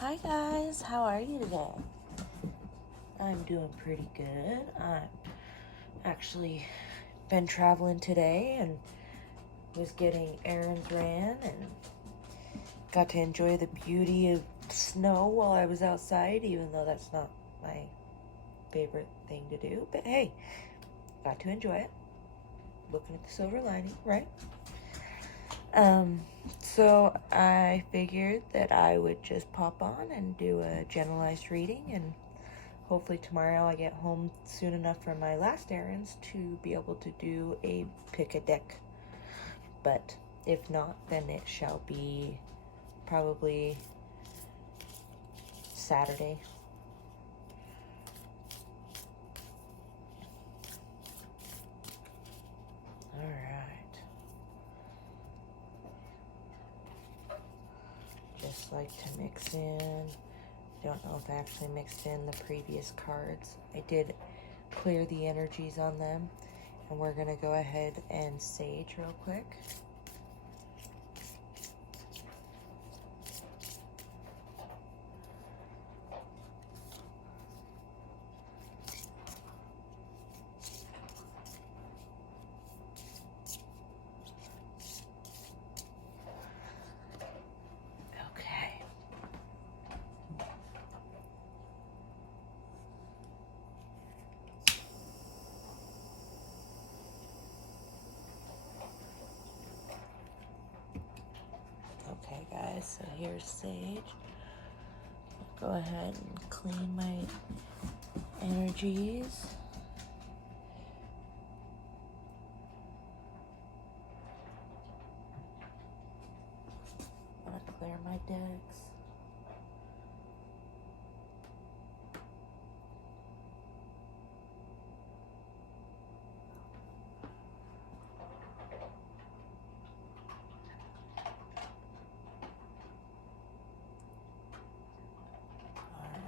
Hi guys, how are you today? I'm doing pretty good. I've actually been traveling today and was getting errands ran and got to enjoy the beauty of snow while I was outside, even though that's not my favorite thing to do. But hey, got to enjoy it. Looking at the silver lining, right? So I figured that I would just pop on and do a generalized reading, and hopefully tomorrow I get home soon enough from my last errands to be able to do a pick a deck. But if not, then it shall be probably Saturday. All right. Just like to mix in. Don't know if I actually mixed in the previous cards. I did clear the energies on them. And we're going to go ahead and sage real quick. Okay. Okay, guys, so here's sage. Go ahead and clean my energies. I'm gonna clear my decks.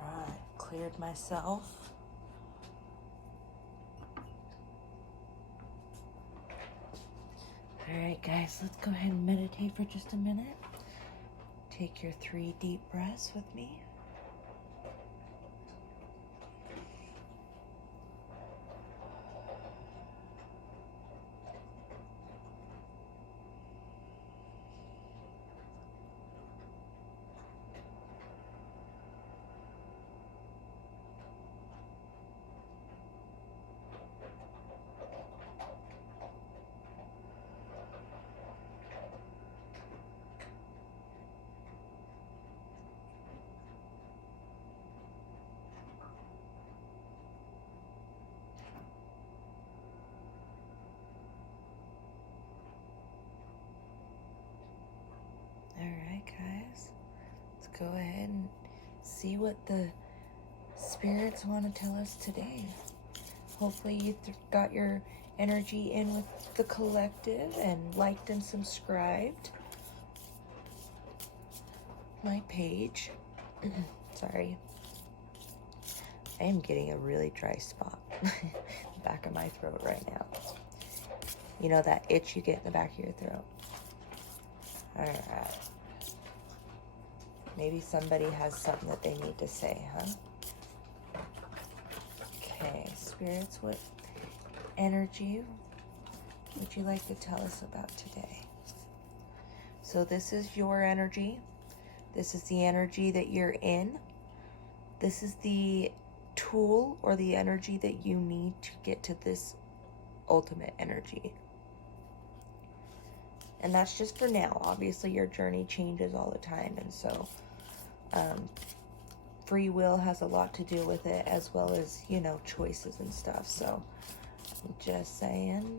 Alright, cleared myself. Alright guys, let's go ahead and meditate for just a minute. Take your 3 deep breaths with me. Alright guys, let's go ahead and see what the spirits want to tell us today. Hopefully you got your energy in with the collective and liked and subscribed my page. Sorry. I am getting a really dry spot in the back of my throat right now. You know that itch you get in the back of your throat? Alright. Maybe somebody has something that they need to say, huh? Okay, spirits, what energy would you like to tell us about today? So this is your energy. This is the energy that you're in. This is the tool or the energy that you need to get to this ultimate energy. And that's just for now. Obviously, your journey changes all the time. And so free will has a lot to do with it, as well as, you know, choices and stuff. So I'm just saying,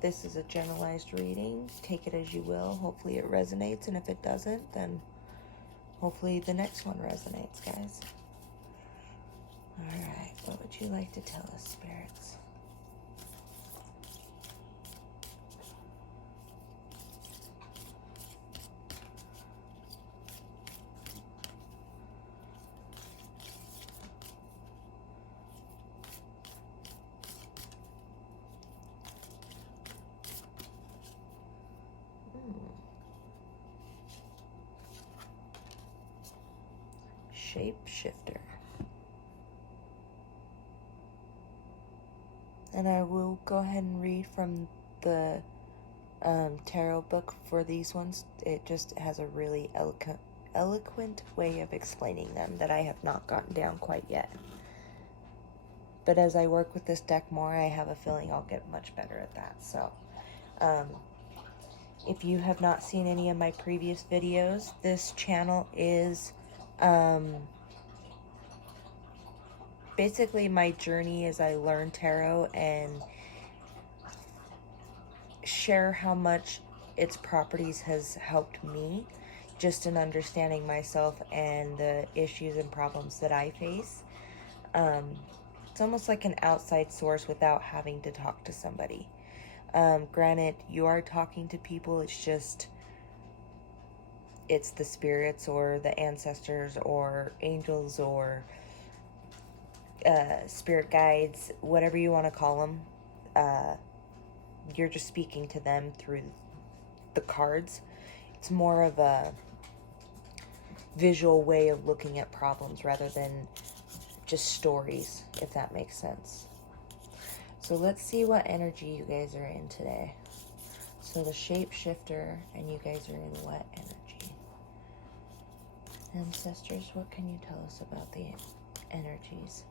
this is a generalized reading. Take it as you will. Hopefully it resonates. And if it doesn't, then hopefully the next one resonates, guys. All right. What would you like to tell us, spirits? Shapeshifter. And I will go ahead and read from the tarot book for these ones. It just has a really eloquent way of explaining them that I have not gotten down quite yet. But as I work with this deck more, I have a feeling I'll get much better at that. So, if you have not seen any of my previous videos, this channel is basically my journey as I learn tarot and share how much its properties has helped me just in understanding myself and the issues and problems that I face. It's almost like an outside source without having to talk to somebody. Granted, you are talking to people, it's the spirits or the ancestors or angels or spirit guides, whatever you want to call them. You're just speaking to them through the cards. It's more of a visual way of looking at problems rather than just stories, if that makes sense. So let's see what energy you guys are in today. So the Shapeshifter, and you guys are in what energy? Ancestors, what can you tell us about the energies?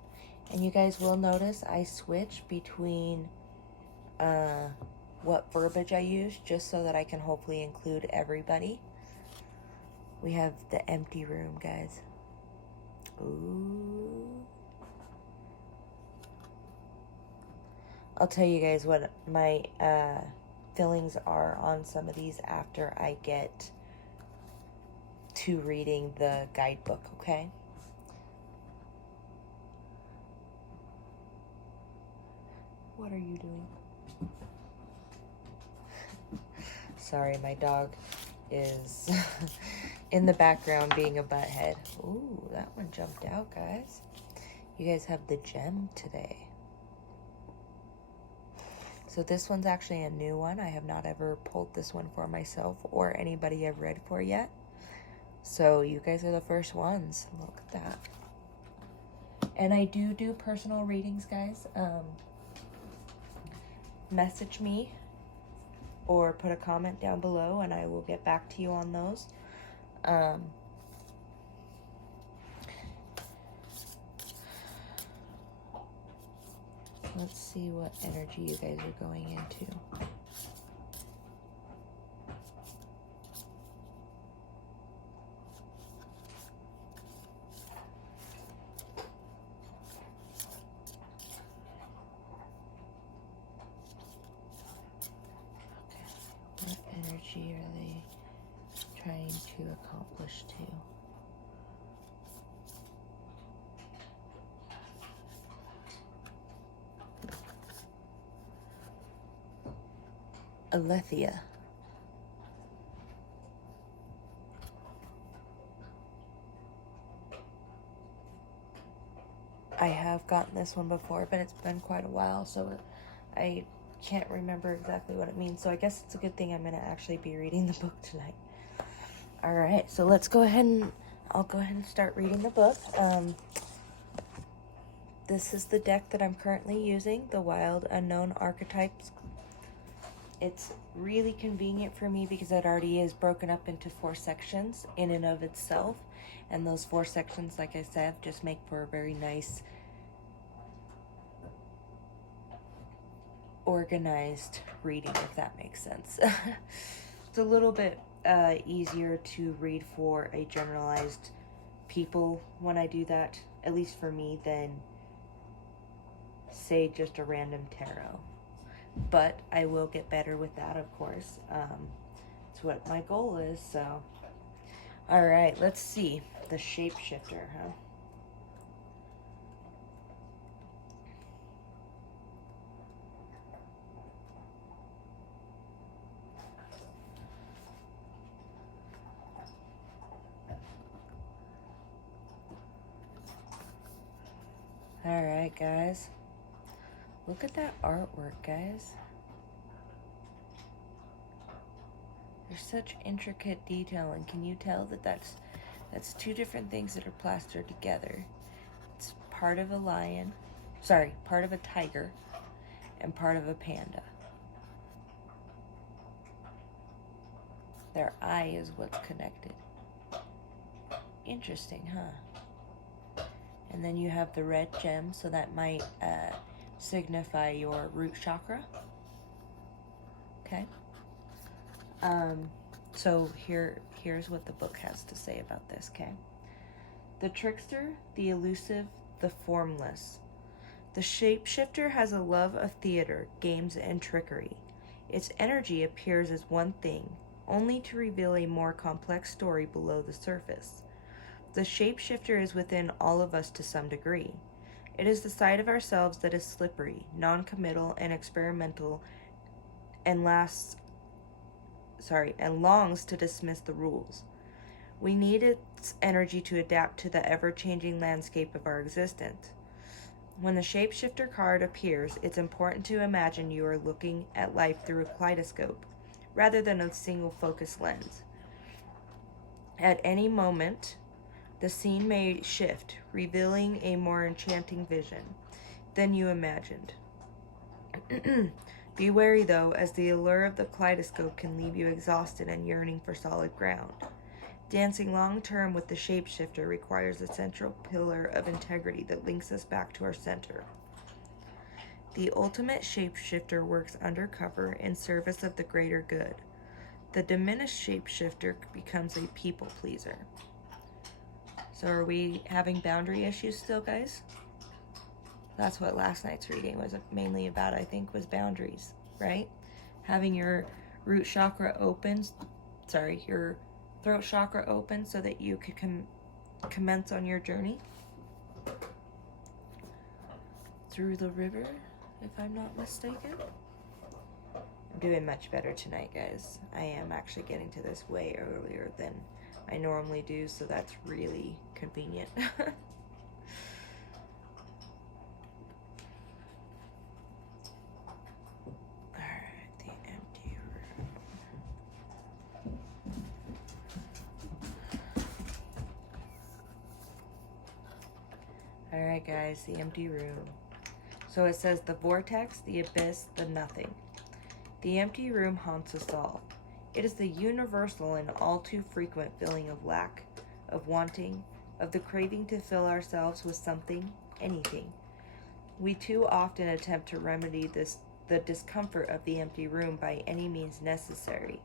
And you guys will notice I switch between what verbiage I use, just so that I can hopefully include everybody. We have the empty room, guys. Ooh. I'll tell you guys what my feelings are on some of these after I get to reading the guidebook, okay? What are you doing? Sorry, my dog is in the background being a butthead. Ooh, that one jumped out, guys. You guys have the gem today. So this one's actually a new one. I have not ever pulled this one for myself or anybody I've read for yet. So you guys are the first ones. Look at that. And I do personal readings, guys. Message me or put a comment down below and I will get back to you on those. Let's see what energy you guys are going into. What energy are they trying to accomplish too? Alethea. I have gotten this one before, but it's been quite a while, so I can't remember exactly what it means. So I guess it's a good thing I'm going to actually be reading the book tonight. All right, so let's go ahead and I'll go ahead and start reading the book. This is the deck that I'm currently using, the Wild Unknown Archetypes. It's really convenient for me because it already is broken up into 4 sections in and of itself. And those 4 sections, like I said, just make for a very nice, organized reading, if that makes sense. It's a little bit easier to read for a generalized people when I do that, at least for me, than, say, just a random tarot. But I will get better with that, of course. It's what my goal is, so. All right, let's see. The Shapeshifter, huh? All right, guys. Look at that artwork, guys. There's such intricate detail, and can you tell that that's That's two different things that are plastered together. It's part of a part of a tiger and part of a panda. Their eye is what's connected. Interesting, huh? And then you have the red gem, so that might signify your root chakra. Okay. So here's what the book has to say about this, okay? The trickster, the elusive, the formless. The shapeshifter has a love of theater, games, and trickery. Its energy appears as one thing, only to reveal a more complex story below the surface. The shapeshifter is within all of us to some degree. It is the side of ourselves that is slippery, non-committal, and experimental, and longs to dismiss the rules. We need its energy to adapt to the ever-changing landscape of our existence. When the shapeshifter card appears, it's important to imagine you are looking at life through a kaleidoscope, rather than a single focus lens. At any moment, the scene may shift, revealing a more enchanting vision than you imagined. Be wary, though, as the allure of the kaleidoscope can leave you exhausted and yearning for solid ground. Dancing long-term with the shapeshifter requires a central pillar of integrity that links us back to our center. The ultimate shapeshifter works undercover in service of the greater good. The diminished shapeshifter becomes a people pleaser. So are we having boundary issues still, guys? That's what last night's reading was mainly about, I think, was boundaries, right? Having your root chakra open, your throat chakra open so that you could commence on your journey through the river, if I'm not mistaken. I'm doing much better tonight, guys. I am actually getting to this way earlier than I normally do, so that's really convenient. Alright, the empty room. Alright, guys, the empty room. So it says the vortex, the abyss, the nothing. The empty room haunts us all. It is the universal and all too frequent feeling of lack, of wanting, of the craving to fill ourselves with something, anything. We too often attempt to remedy the discomfort of the empty room by any means necessary,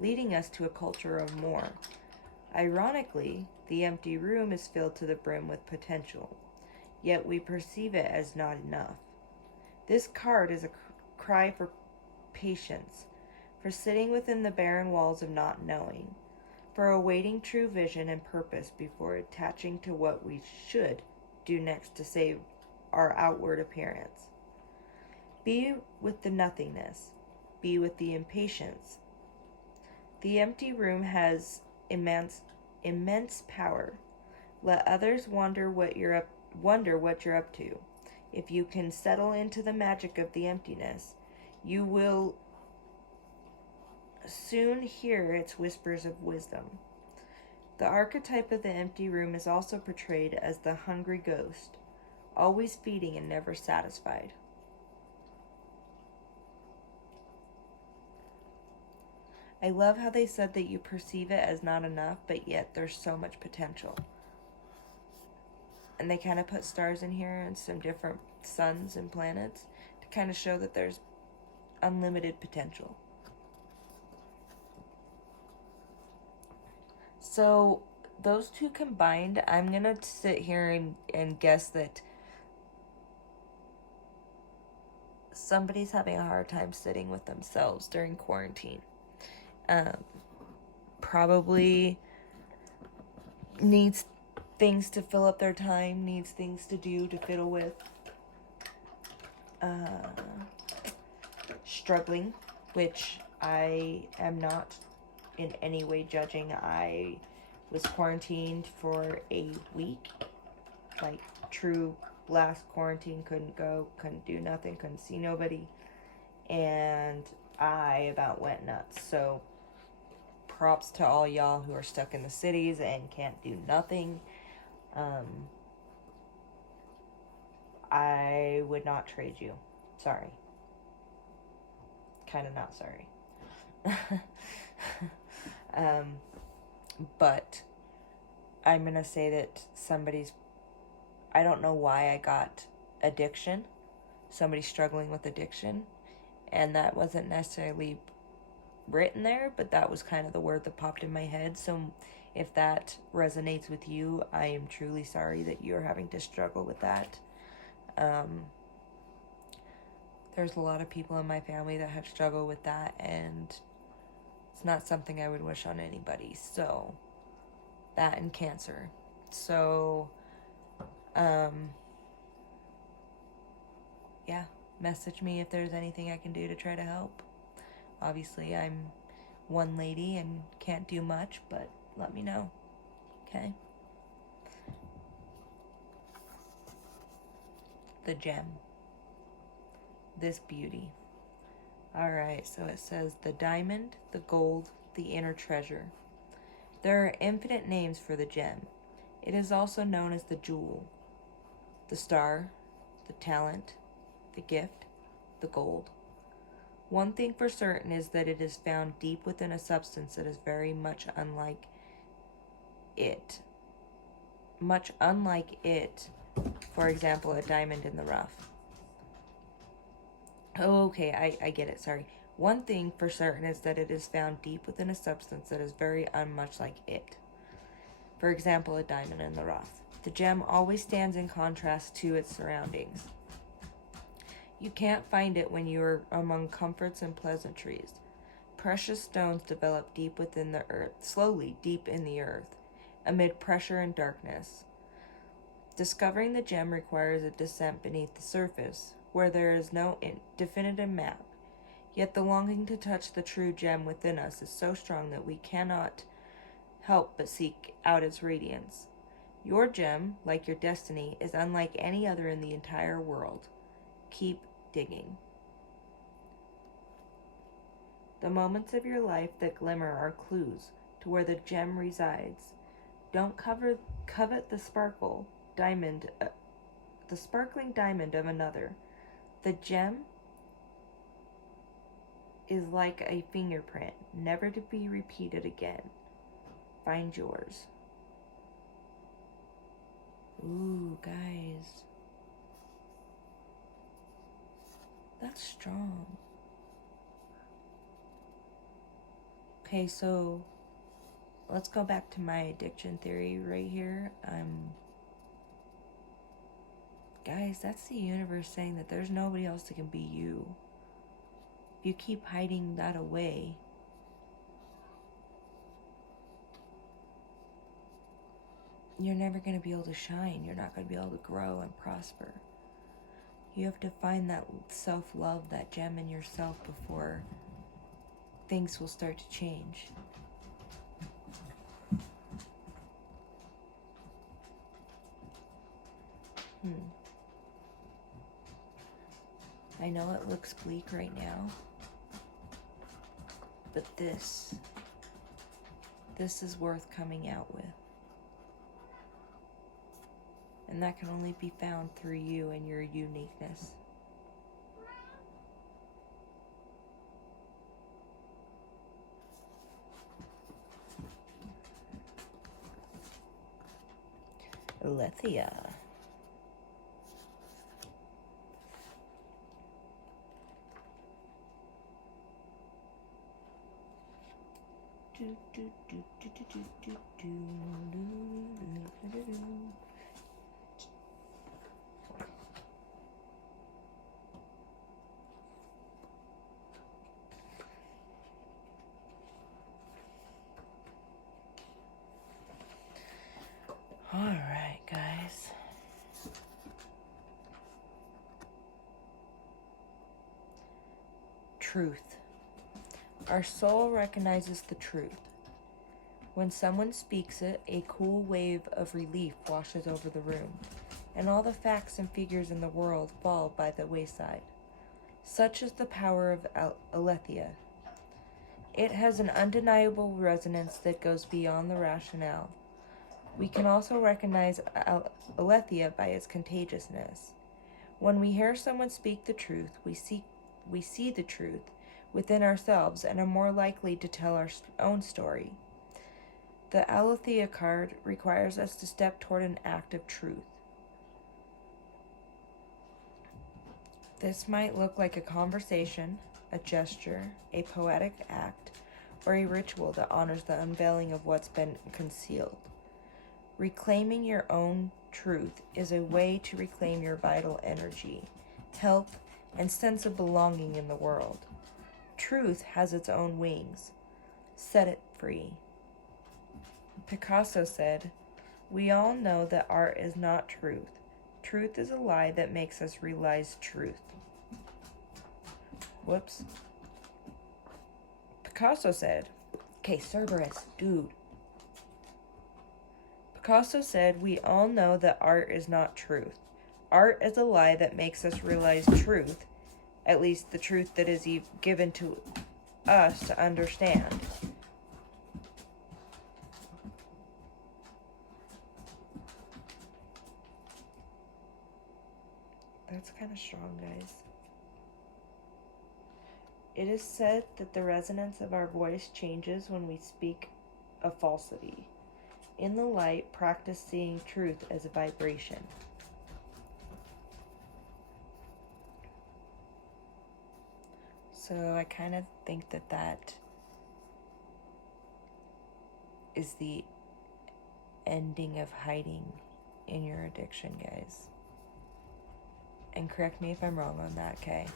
leading us to a culture of more. Ironically, the empty room is filled to the brim with potential, yet we perceive it as not enough. This card is a cry for patience, for sitting within the barren walls of not knowing, for awaiting true vision and purpose before attaching to what we should do next to save our outward appearance. Be with the nothingness. Be with the impatience. The empty room has immense power. Let others wonder what you're up to. If you can settle into the magic of the emptiness, you will soon hear its whispers of wisdom. The archetype of the empty room is also portrayed as the hungry ghost, always feeding and never satisfied. I love how they said that you perceive it as not enough, but yet there's so much potential. And they kind of put stars in here and some different suns and planets to kind of show that there's unlimited potential. So those two combined, I'm going to sit here and guess that somebody's having a hard time sitting with themselves during quarantine. Probably needs things to fill up their time, needs things to do to fiddle with. Struggling, which I am not in any way judging. I was quarantined for a week, like true last quarantine, couldn't go, couldn't do nothing, couldn't see nobody, and I about went nuts. So props to all y'all who are stuck in the cities and can't do nothing. I would not trade you. Sorry. Kind of not sorry. But I'm going to say that I don't know why I got addiction. Somebody struggling with addiction. And that wasn't necessarily written there, but that was kind of the word that popped in my head. So if that resonates with you, I am truly sorry that you're having to struggle with that. There's a lot of people in my family that have struggled with that, and it's not something I would wish on anybody. So that and cancer. So yeah, message me if there's anything I can do to try to help. Obviously, I'm one lady and can't do much, but let me know. Okay? The gem. This beauty. Alright, so it says the diamond, the gold, the inner treasure. There are infinite names for the gem. It is also known as the jewel, the star, the talent, the gift, the gold. One thing for certain is that it is found deep within a substance that is very much unlike it. Much unlike it, for example, a diamond in the rough. Oh, okay, I get it, sorry. One thing for certain is that it is found deep within a substance that is very unmuch like it. For example, a diamond in the rough. The gem always stands in contrast to its surroundings. You can't find it when you are among comforts and pleasantries. Precious stones develop deep within the earth, slowly deep in the earth, amid pressure and darkness. Discovering the gem requires a descent beneath the surface, where there is no definitive map. Yet the longing to touch the true gem within us is so strong that we cannot help but seek out its radiance. Your gem, like your destiny, is unlike any other in the entire world. Keep digging. The moments of your life that glimmer are clues to where the gem resides. Don't covet the sparkling diamond of another. The gem is like a fingerprint, never to be repeated again. Find yours. Ooh, guys. That's strong. Okay, so let's go back to my addiction theory right here. Guys, that's the universe saying that there's nobody else that can be you. If you keep hiding that away, you're never going to be able to shine. You're not going to be able to grow and prosper. You have to find that self-love, that gem in yourself before things will start to change. I know it looks bleak right now, but this is worth coming out with. And that can only be found through you and your uniqueness. Alethea. All right, guys. Truth. Our soul recognizes the truth. When someone speaks it, a cool wave of relief washes over the room, and all the facts and figures in the world fall by the wayside. Such is the power of Alethea. It has an undeniable resonance that goes beyond the rationale. We can also recognize aletheia by its contagiousness. When we hear someone speak the truth, we see the truth within ourselves and are more likely to tell our own story. The aletheia card requires us to step toward an act of truth. This might look like a conversation, a gesture, a poetic act, or a ritual that honors the unveiling of what's been concealed. Reclaiming your own truth is a way to reclaim your vital energy, health, and sense of belonging in the world. Truth has its own wings. Set it free. Picasso said, "We all know that art is not truth. Truth is a lie that makes us realize truth." Whoops. Picasso said, okay, Cerberus, dude. Picasso said, "We all know that art is not truth. Art is a lie that makes us realize truth, at least the truth that is given to us to understand." That's kind of strong, guys. It is said that the resonance of our voice changes when we speak a falsity. In the light, practice seeing truth as a vibration. So I kind of think that is the ending of hiding in your addiction, guys. And correct me if I'm wrong on that, okay?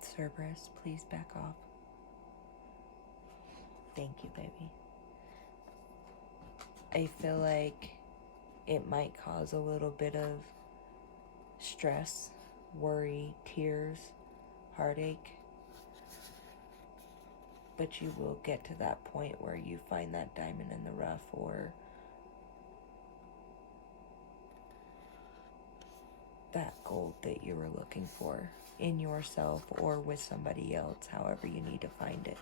Cerberus, please back off. Thank you, baby. I feel like it might cause a little bit of stress, worry, tears, heartache. But you will get to that point where you find that diamond in the rough, or that gold that you were looking for in yourself or with somebody else, however you need to find it.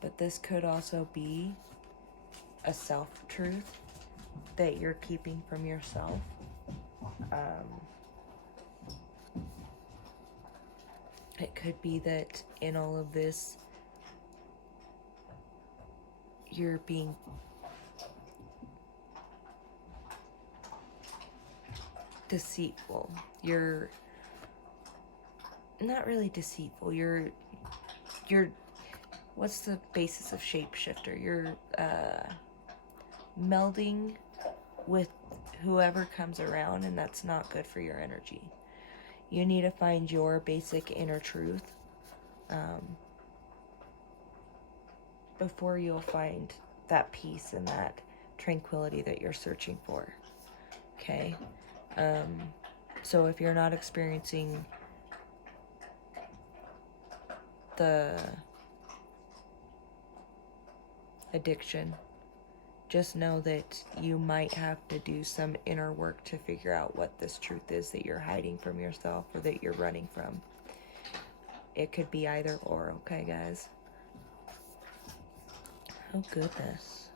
But this could also be a self-truth that you're keeping from yourself. It could be that in all of this, you're being deceitful. You're not really deceitful. You're what's the basis of shapeshifter? You're melding with whoever comes around, and that's not good for your energy. You need to find your basic inner truth before you'll find that peace and that tranquility that you're searching for. Okay? So if you're not experiencing the addiction, just know that you might have to do some inner work to figure out what this truth is that you're hiding from yourself or that you're running from. It could be either or, okay, guys? Oh, goodness.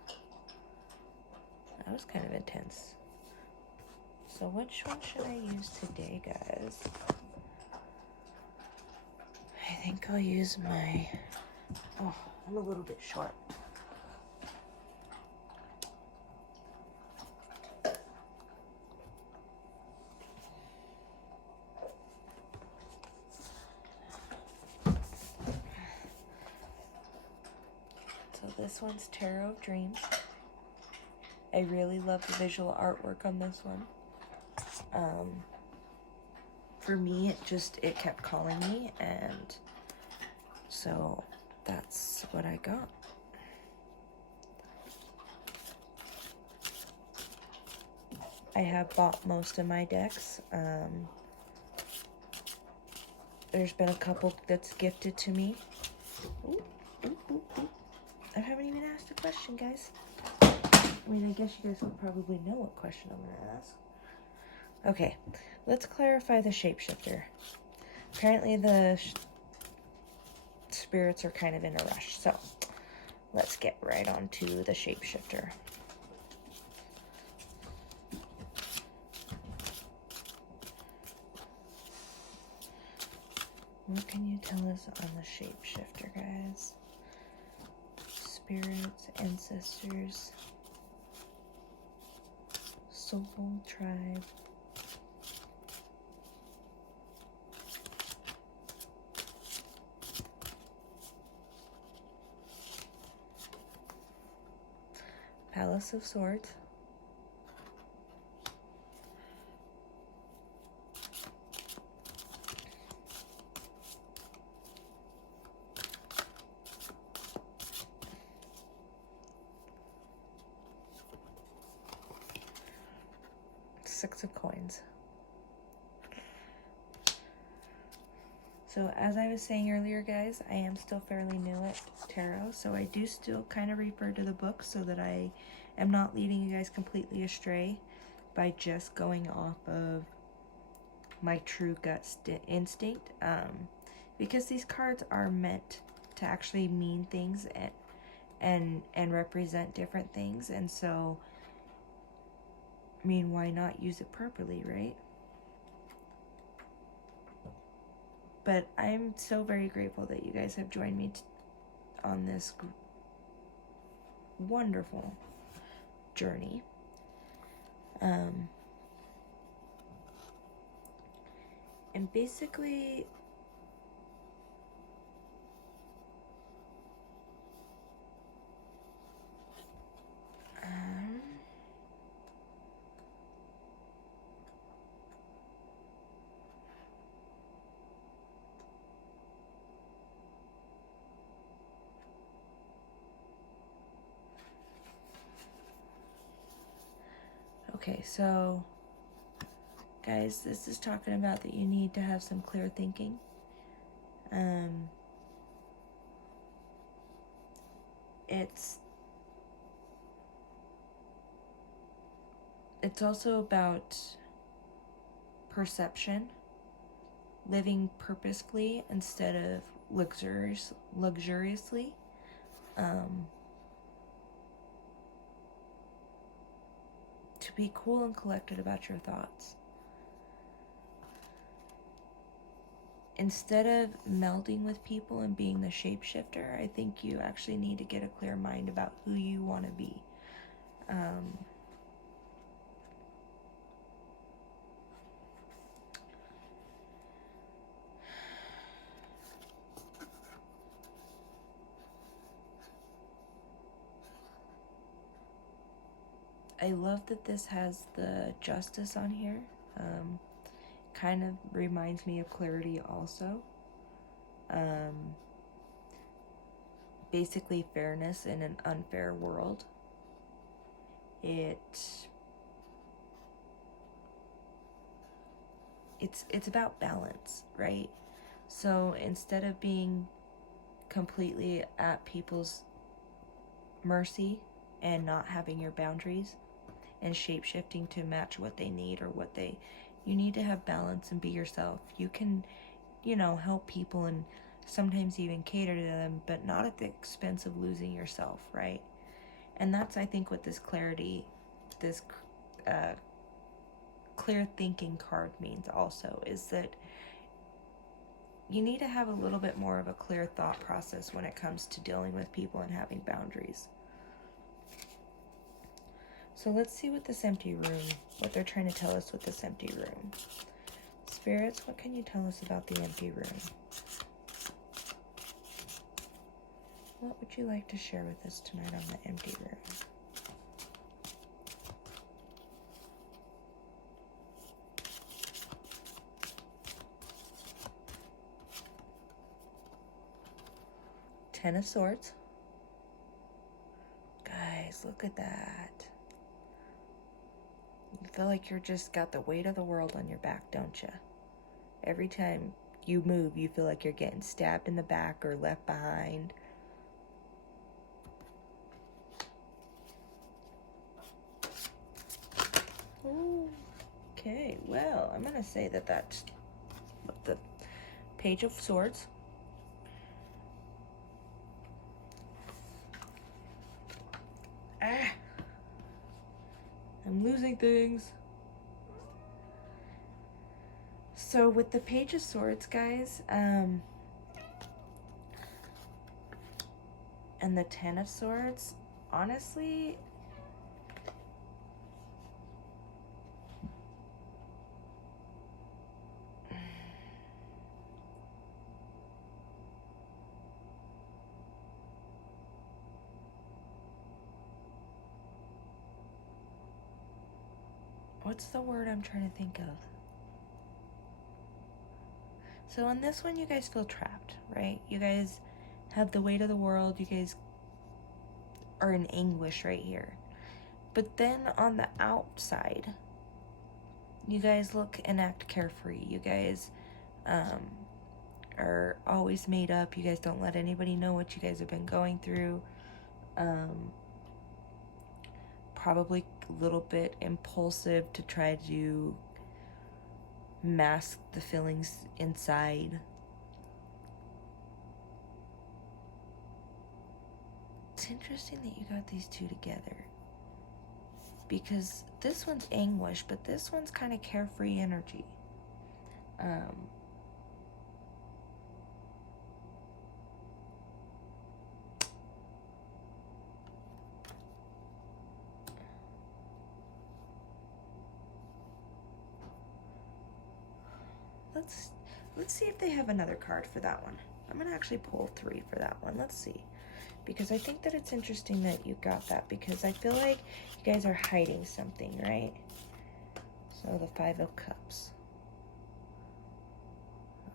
That was kind of intense. So which one should I use today, guys? I think I'll use my... Oh, I'm a little bit short. This one's Tarot of Dreams. I really love the visual artwork on this one. For me, it kept calling me, and so that's what I got. I have bought most of my decks. There's been a couple that's gifted to me. Ooh, ooh, ooh, ooh. I haven't even asked a question, guys. I mean, I guess you guys will probably know what question I'm going to ask. Okay, let's clarify the shapeshifter. Apparently the spirits are kind of in a rush, so let's get right on to the shapeshifter. What can you tell us on the shapeshifter, guys? Spirits, ancestors, soul, tribe. Palace of Swords. Six of Coins. So as I was saying earlier, guys, I am still fairly new at tarot, so I do still kind of refer to the book so that I am not leading you guys completely astray by just going off of my true gut instinct, because these cards are meant to actually mean things and represent different things, and so, I mean, why not use it properly, right? But I'm so very grateful that you guys have joined me on this wonderful journey. And basically, okay, so guys, this is talking about that you need to have some clear thinking. It's also about perception, living purposefully instead of luxuriously. To be cool and collected about your thoughts. Instead of melding with people and being the shapeshifter, I think you actually need to get a clear mind about who you want to be. I love that this has the justice on here. Kind of reminds me of clarity also. Basically fairness in an unfair world. It's about balance, right? So instead of being completely at people's mercy and not having your boundaries and shape-shifting to match what they need or you need to have balance and be yourself. You can, help people and sometimes even cater to them, but not at the expense of losing yourself, right? And that's, I think, what this clarity, this clear thinking card means also, is that you need to have a little bit more of a clear thought process when it comes to dealing with people and having boundaries. So let's see what what they're trying to tell us with this empty room. Spirits, what can you tell us about the empty room? What would you like to share with us tonight on the empty room? Ten of Swords. Guys, look at that. You feel like you're just got the weight of the world on your back, don't you? Every time you move, you feel like you're getting stabbed in the back or left behind. Okay, well, I'm gonna say that that's the Page of Swords. Ah! I'm losing things. So with the Page of Swords, guys, and the Ten of Swords, honestly, what's the word I'm trying to think of? So in this one, you guys feel trapped, right? You guys have the weight of the world. You guys are in anguish right here. But then on the outside, you guys look and act carefree. You guys are always made up. You guys don't let anybody know what you guys have been going through. Probably a little bit impulsive to try to mask the feelings inside. It's interesting that you got these two together, because this one's anguish, but this one's kind of carefree energy. Let's see if they have another card for that one. I'm gonna actually pull 3 for that one. Let's see, because I think that it's interesting that you got that, because I feel like you guys are hiding something, right? So the 5 of Cups.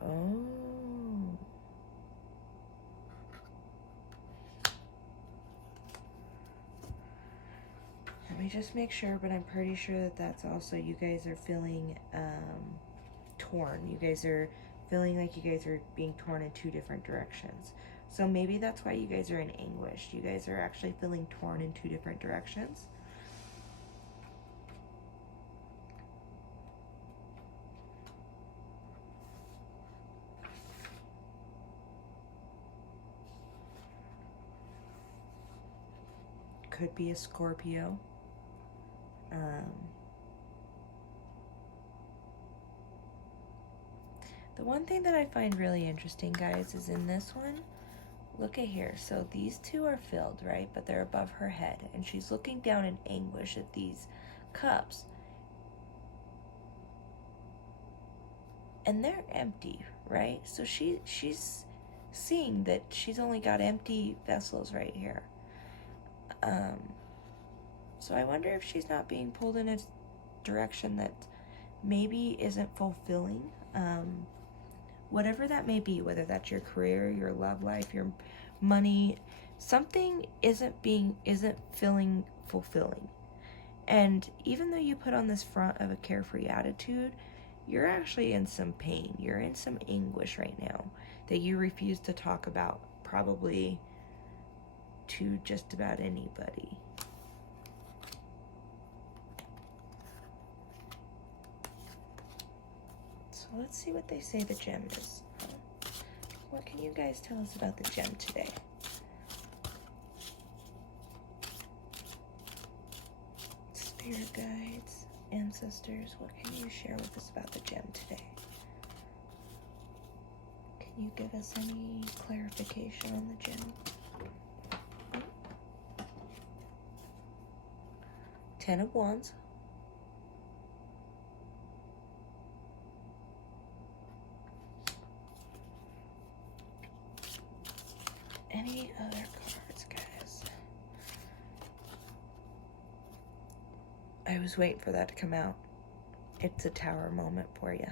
Oh. Let me just make sure, but I'm pretty sure that that's also, you guys are feeling torn. You guys are feeling like you guys are being torn in 2 different directions. So maybe that's why you guys are in anguish. You guys are actually feeling torn in 2 different directions. Could be a Scorpio. The one thing that I find really interesting, guys, is in this one, look at here. So these 2 are filled, right? But they're above her head. And she's looking down in anguish at these cups. And they're empty, right? So she's seeing that she's only got empty vessels right here. So I wonder if she's not being pulled in a direction that maybe isn't fulfilling. Whatever that may be, whether that's your career, your love life, your money, something isn't feeling fulfilling. And even though you put on this front of a carefree attitude, you're actually in some pain. You're in some anguish right now that you refuse to talk about, probably to just about anybody. So let's see what they say the gem is. What can you guys tell us about the gem today? Spirit guides, ancestors, what can you share with us about the gem today? Can you give us any clarification on the gem? 10 of Wands. Any other cards, guys? I was waiting for that to come out. It's a Tower moment for you.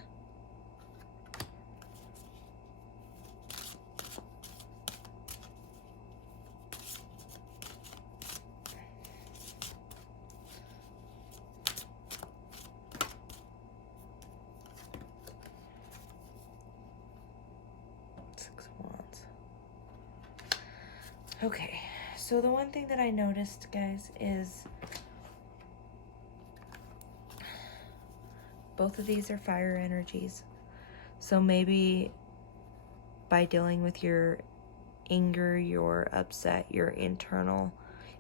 Okay, so the one thing that I noticed, guys, is Both of these are fire energies. So maybe by dealing with your anger, your upset, your internal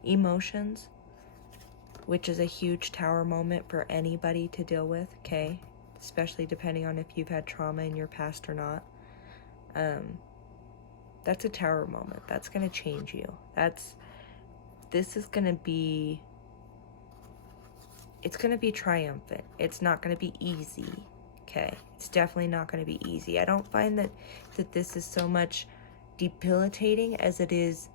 emotions, which is a huge tower moment for anybody to deal with, okay? Especially depending on if you've had trauma in your past or not. That's a tower moment. That's going to change you. This is going to be, it's going to be triumphant. It's not going to be easy, okay? It's definitely not going to be easy. I don't find that this is so much debilitating as it is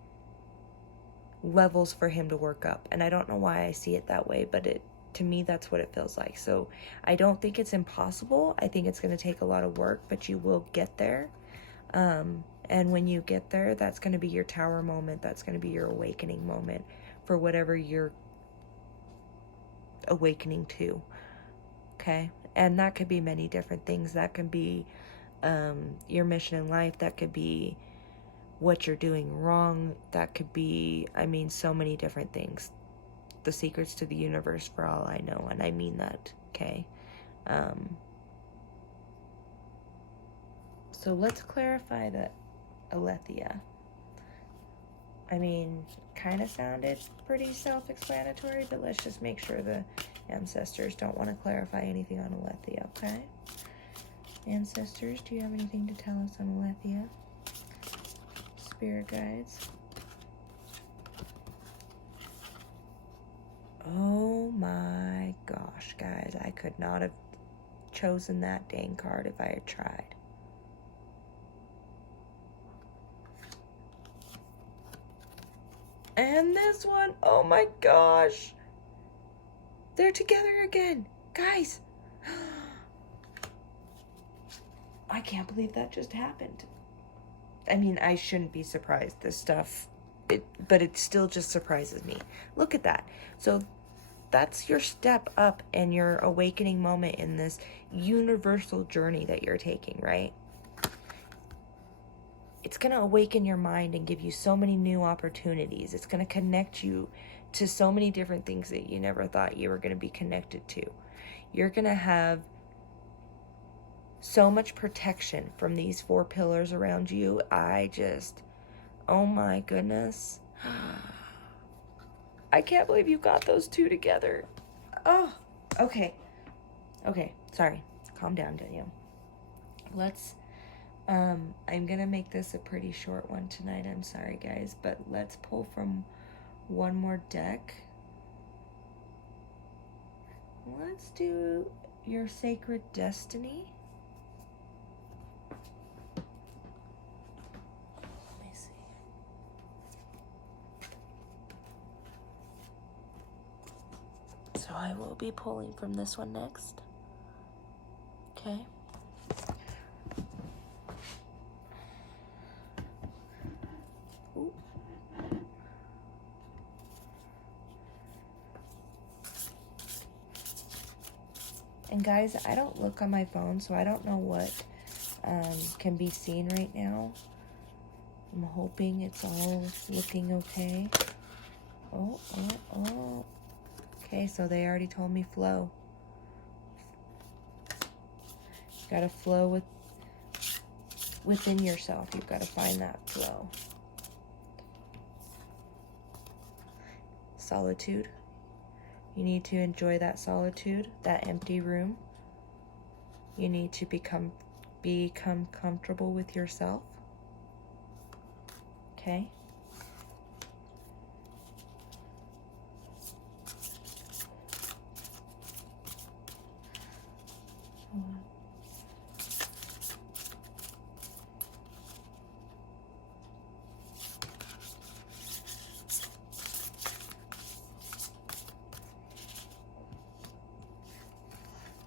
levels for him to work up. And I don't know why I see it that way, but to me, that's what it feels like. So I don't think it's impossible. I think it's going to take a lot of work, but you will get there. And when you get there, that's going to be your tower moment. That's going to be your awakening moment for whatever you're awakening to. Okay? And that could be many different things. That could be your mission in life. That could be what you're doing wrong. That could be, so many different things. The secrets to the universe for all I know. And I mean that. Okay? So let's clarify that Alethea. Kind of sounded pretty self-explanatory, but let's just make sure the ancestors don't want to clarify anything on Alethea, okay? Ancestors, do you have anything to tell us on Alethea? Spirit guides. Oh my gosh, guys, I could not have chosen that dang card if I had tried. And this one, oh my gosh. They're together again. Guys. I can't believe that just happened. I shouldn't be surprised. This stuff, but it still just surprises me. Look at that. So that's your step up and your awakening moment in this universal journey that you're taking, right? It's going to awaken your mind and give you so many new opportunities. It's going to connect you to so many different things that you never thought you were going to be connected to. You're going to have so much protection from these 4 pillars around you. Oh my goodness. I can't believe you got those 2 together. Oh, okay. Okay, sorry. Calm down, Danielle. I'm gonna make this a pretty short one tonight. I'm sorry, guys, but let's pull from one more deck. Let's do your sacred destiny. Let me see. So I will be pulling from this one next. Okay. And guys, I don't look on my phone, so I don't know what can be seen right now. I'm hoping it's all looking okay. Oh. Okay, so they already told me flow. You gotta flow within yourself. You've got to find that flow. Solitude. You need to enjoy that solitude, that empty room. You need to become comfortable with yourself. Okay?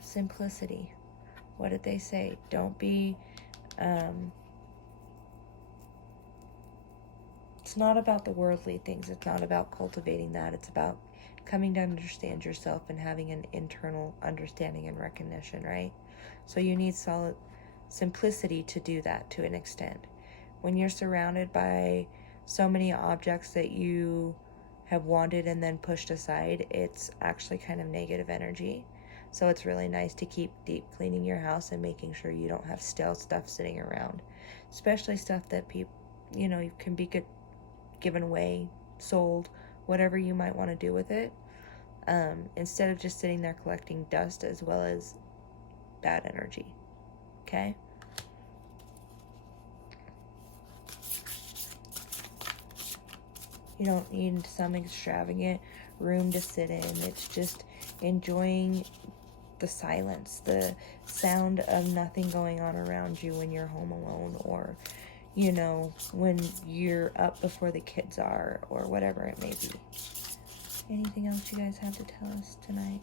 Simplicity. What did they say? Don't be, it's not about the worldly things. It's not about cultivating that. It's about coming to understand yourself and having an internal understanding and recognition, right? So you need solid simplicity to do that to an extent. When you're surrounded by so many objects that you have wanted and then pushed aside, it's actually kind of negative energy. So it's really nice to keep deep cleaning your house and making sure you don't have stale stuff sitting around, especially stuff that people, can be given away, sold, whatever you might want to do with it, instead of just sitting there collecting dust as well as bad energy. Okay? You don't need some extravagant room to sit in. It's just enjoying the silence, the sound of nothing going on around you when you're home alone, or, when you're up before the kids are, or whatever it may be. Anything else you guys have to tell us tonight?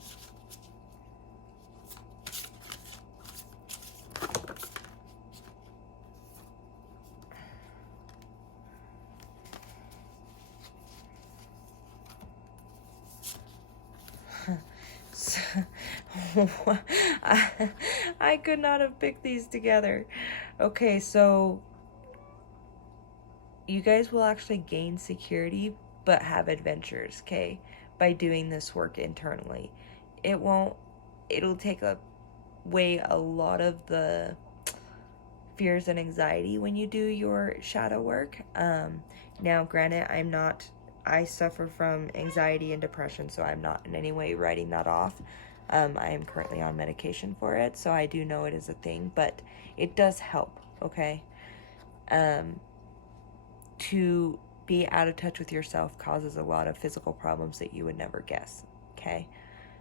I could not have picked these together. Okay, so you guys will actually gain security but have adventures, okay, by doing this work internally. It'll take away a lot of the fears and anxiety when you do your shadow work. Now, granted, I suffer from anxiety and depression, so I'm not in any way writing that off. I am currently on medication for it, so I do know it is a thing, but it does help, okay? To be out of touch with yourself causes a lot of physical problems that you would never guess, okay?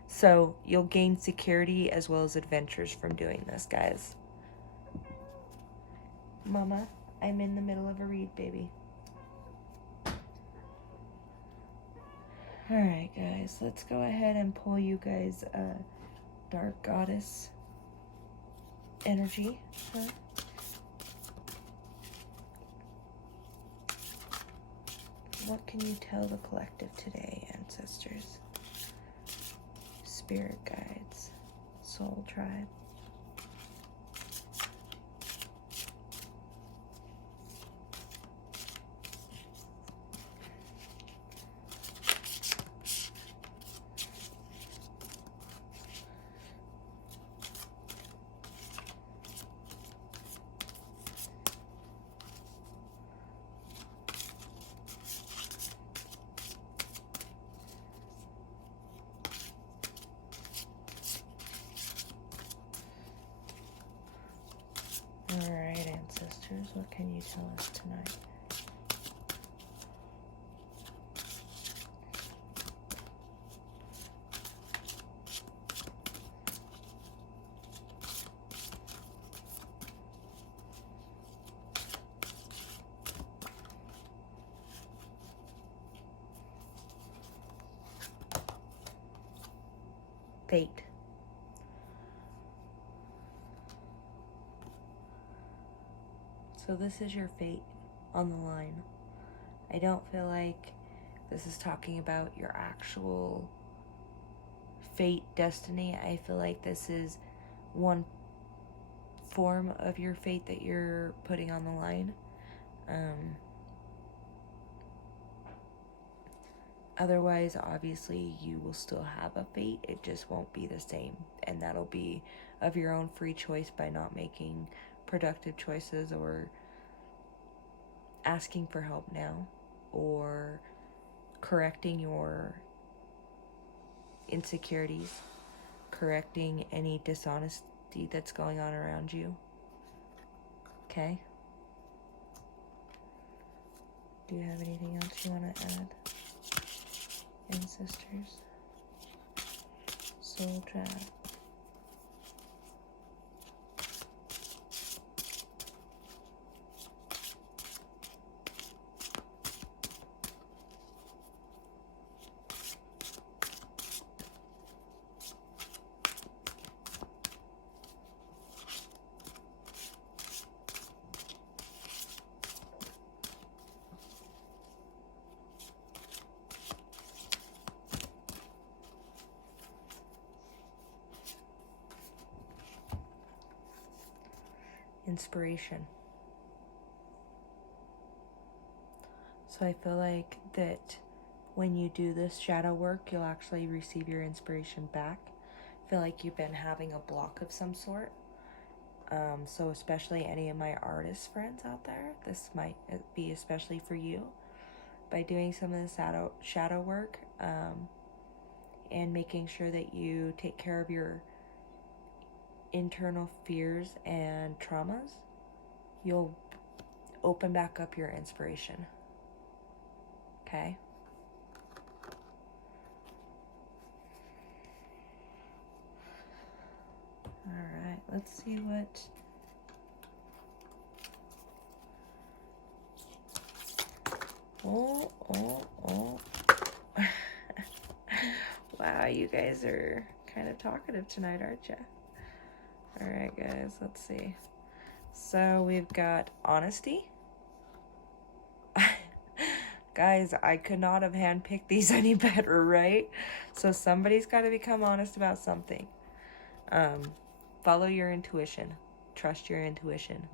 So you'll gain security as well as adventures from doing this, guys. Mama, I'm in the middle of a read, baby. Alright, guys, let's go ahead and pull you guys a Dark Goddess energy. What can you tell the collective today, ancestors? Spirit guides, soul tribe. Alright, ancestors, what can you tell us tonight? Fate. So this is your fate on the line. I don't feel like this is talking about your actual fate, destiny. I feel like this is one form of your fate that you're putting on the line. Otherwise, obviously, you will still have a fate. It just won't be the same. And that'll be of your own free choice by not making productive choices or asking for help now or correcting your insecurities, correcting any dishonesty that's going on around you. Okay? Do you have anything else you want to add, ancestors? Soul tribe. Inspiration. So I feel like that when you do this shadow work, you'll actually receive your inspiration back feel like you've been having a block of some sort. So especially any of my artist friends out there, this might be especially for you. By doing some of the shadow work, and making sure that you take care of your internal fears and traumas, you'll open back up your inspiration. Okay? Alright, let's see what... Oh. Wow, you guys are kind of talkative tonight, aren't you? Alright, guys, let's see. So we've got honesty. Guys, I could not have handpicked these any better, right? So somebody's got to become honest about something. Follow your intuition. Trust your intuition.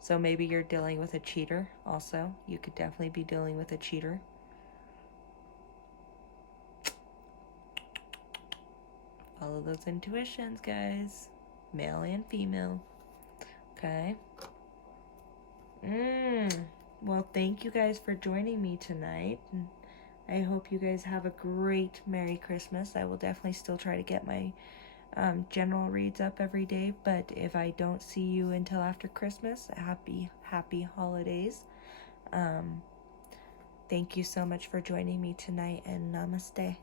So maybe you're dealing with a cheater also. You could definitely be dealing with a cheater. Follow those intuitions, guys. Male and female. Okay? Well, thank you guys for joining me tonight. And I hope you guys have a great Merry Christmas. I will definitely still try to get my general reads up every day. But if I don't see you until after Christmas, happy holidays. Thank you so much for joining me tonight, and namaste.